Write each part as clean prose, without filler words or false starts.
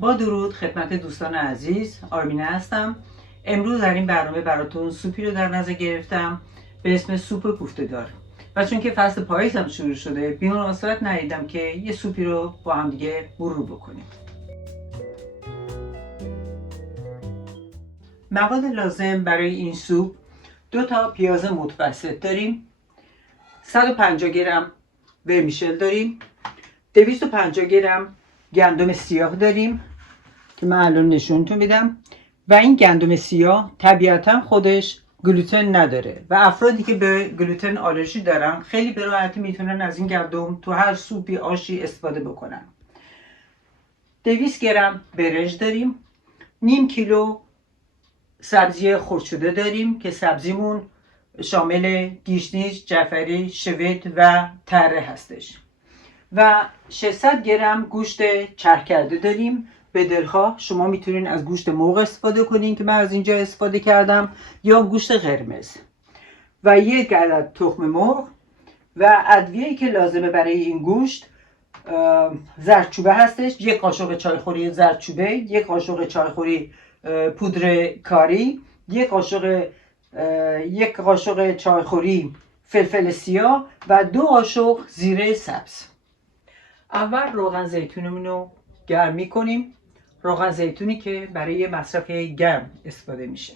با درود خدمت دوستان عزیز، آرمینه هستم. امروز در این برنامه براتون سوپی رو در نظر گرفتم به اسم سوپ کوفته‌دار و چون که فصل پاییز هم شروع شده بی‌مناسبت ندیدم که یه سوپی رو با هم دیگه مرور بکنیم. مواد لازم برای این سوپ: 2 تا پیاز متوسط داریم، 150 گرم ورمیشل داریم، 250 گرم گندم سیاه داریم که من الان نشونتون میدم و این گندم سیاه طبیعتا خودش گلوتن نداره و افرادی که به گلوتن آلرژی دارن خیلی به راحتی میتونن از این گندم تو هر سوپی آشی استفاده بکنن. 200 گرم برنج داریم، نیم کیلو سبزی خرد شده داریم که سبزیمون شامل گیشنیز، جعفری، شوت و تره هستش و 600 گرم گوشت چرخ کرده داریم. به دلخواه شما میتونین از گوشت مرغ استفاده کنین که من از اینجا استفاده کردم یا گوشت قرمز و 1 عدد تخم مرغ و ادویه‌ای که لازمه برای این گوشت زردچوبه هستش، 1 قاشق چایخوری زردچوبه، 1 قاشق چایخوری پودر کاری، 1 قاشق چایخوری فلفل سیاه و 2 قاشق زیره سبز. اول روغن زیتونمون رو گرم میکنیم، روغن زیتونی که برای مصرف گرم استفاده میشه.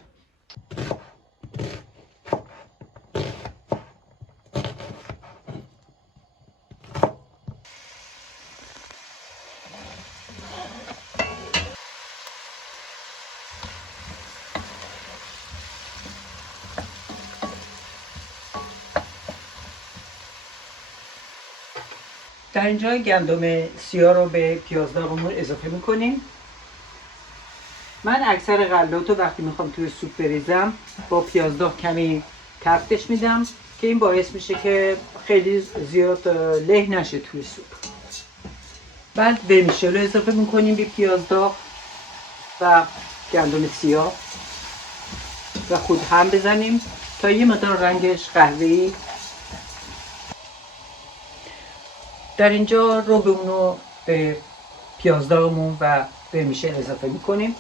در اینجا گندم سیاه رو به پیاز داغمون اضافه میکنیم. من اکثر غلات رو وقتی میخوام توی سوپ بریزم با پیاز داغ کمی تفتش میدم که این باعث میشه که خیلی زیاد له نشه توی سوپ. بعد ورمیشل رو اضافه میکنیم به پیاز داغ و گندم سیاه و خود هم بزنیم تا یه مقدار رنگش قهوه‌ای. در اینجا روبمون رو به پیاز داغمون و ورمیشل اضافه میکنیم.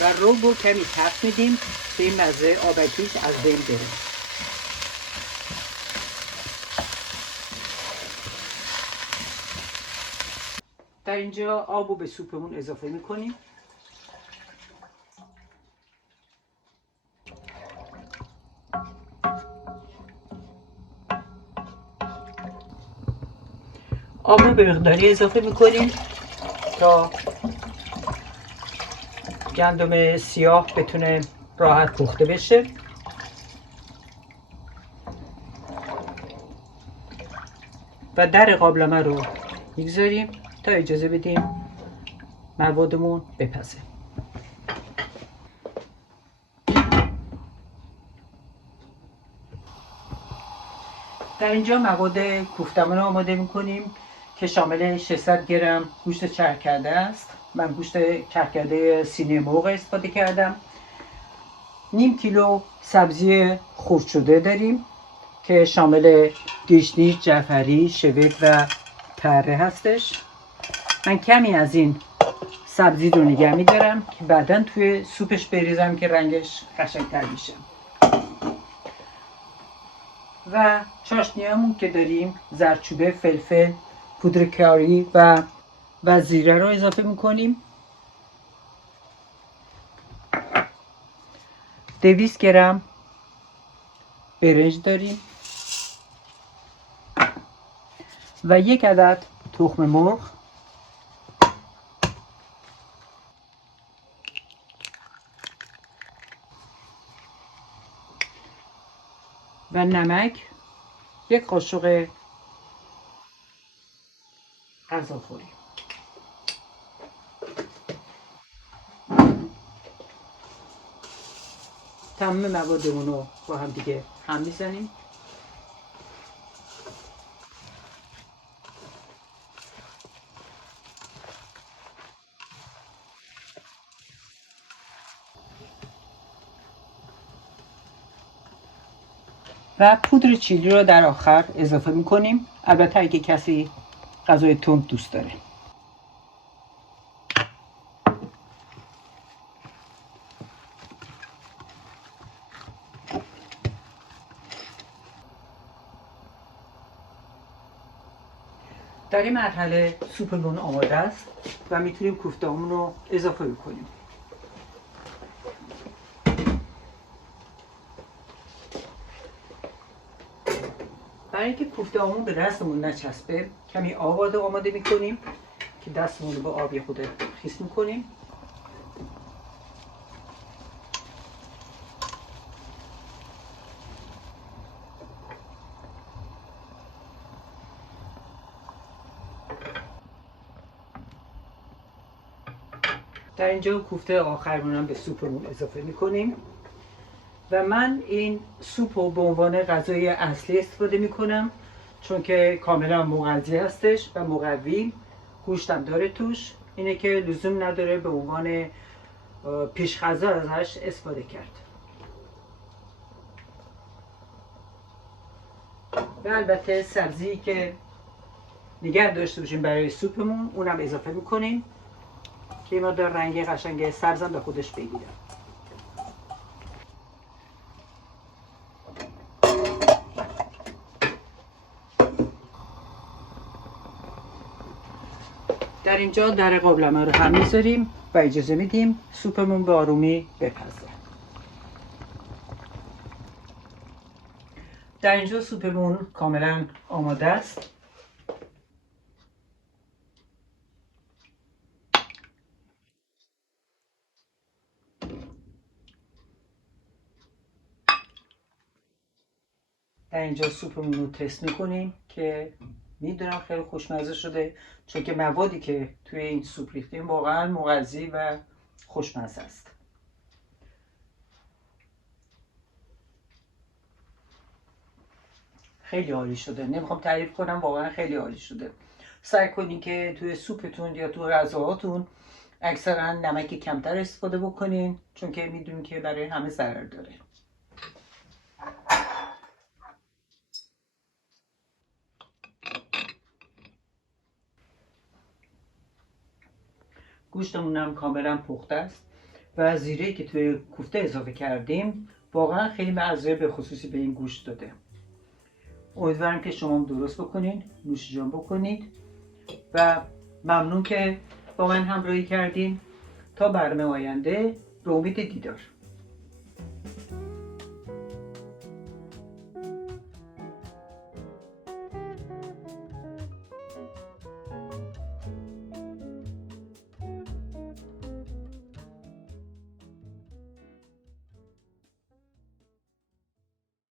و رو کمی تفت میدیم که این مزه آبکیش از بین بره. در اینجا آب رو به سوپمون اضافه میکنیم. آب رو به مقداری اضافه میکنیم تا گندم سیاه بتونه راحت پخته بشه و در قابلمه رو میگذاریم تا اجازه بدیم موادمون بپزه. در اینجا مواد کوفتمون رو آماده میکنیم که شامل 600 گرم گوشت چرخ کرده است. من گوشت چرخ کرده سینه مرغ استفاده کردم. نیم کیلو سبزی خرد شده داریم که شامل گیشنیز، جعفری، شوت و تره هستش. من کمی از این سبزی رو نگه میدارم که بعدا توی سوپش بریزم که رنگش قشنگتر میشه. و چاشنیامون که داریم زردچوبه، فلفل، پودر کاری و زیره رو اضافه میکنیم. 200 گرم برنج داریم و 1 عدد تخم مرغ و نمک، 1 قاشق غذاخوری. تمام موادمون رو با هم دیگه هم میزنیم. و پودر چیلی رو در آخر اضافه میکنیم، البته اگه کسی غذای تند دوست داره. در این مرحله سوپمون آماده است و میتونیم کوفته‌مون رو اضافه بکنیم. برای اینکه کوفته‌مون به دستمون نچسبه کمی آب آماده میکنیم که دستمون رو با آب خود خیس میکنیم. در اینجا کوفته آخرمون هم به سوپمون اضافه میکنیم و من این سوپ رو به عنوان غذای اصلی استفاده میکنم چون که کاملا مغذی هستش و مقوی، گوشتم داره توش، اینه که لزوم نداره به عنوان پیش غذا ازش استفاده کرد. و البته سبزی که نگه داشته باشیم برای سوپمون اونم اضافه میکنیم که ما در رنگ قشنگ سبزم به خودش بگیره. در اینجا در قابلمه رو هم میذاریم و اجازه میدیم سوپمون به آرومی بپزه. در اینجا سوپمون کاملا آماده است. در اینجا سوپمون رو تست میکنیم که میدونم خیلی خوشمزه شده چون که موادی که توی این سوپ ریختیم واقعا مغذی و خوشمزه است. خیلی عالی شده، نمیخوام تعریف کنم، واقعا خیلی عالی شده. سعی کنین که توی سوپتون یا توی غذاهاتون اکثرا نمک کمتر استفاده بکنین چون که میدونین که برای همه ضرر داره. گوشتمون هم کاملا پخته است و زیره‌ای که توی کوفته اضافه کردیم واقعا خیلی مزه به خصوصی به این گوشت داده. امیدوارم که شما هم درست بکنید، نوش جان بکنید و ممنون که با من همراهی کردین. تا برنامه آینده، به امید دیدار.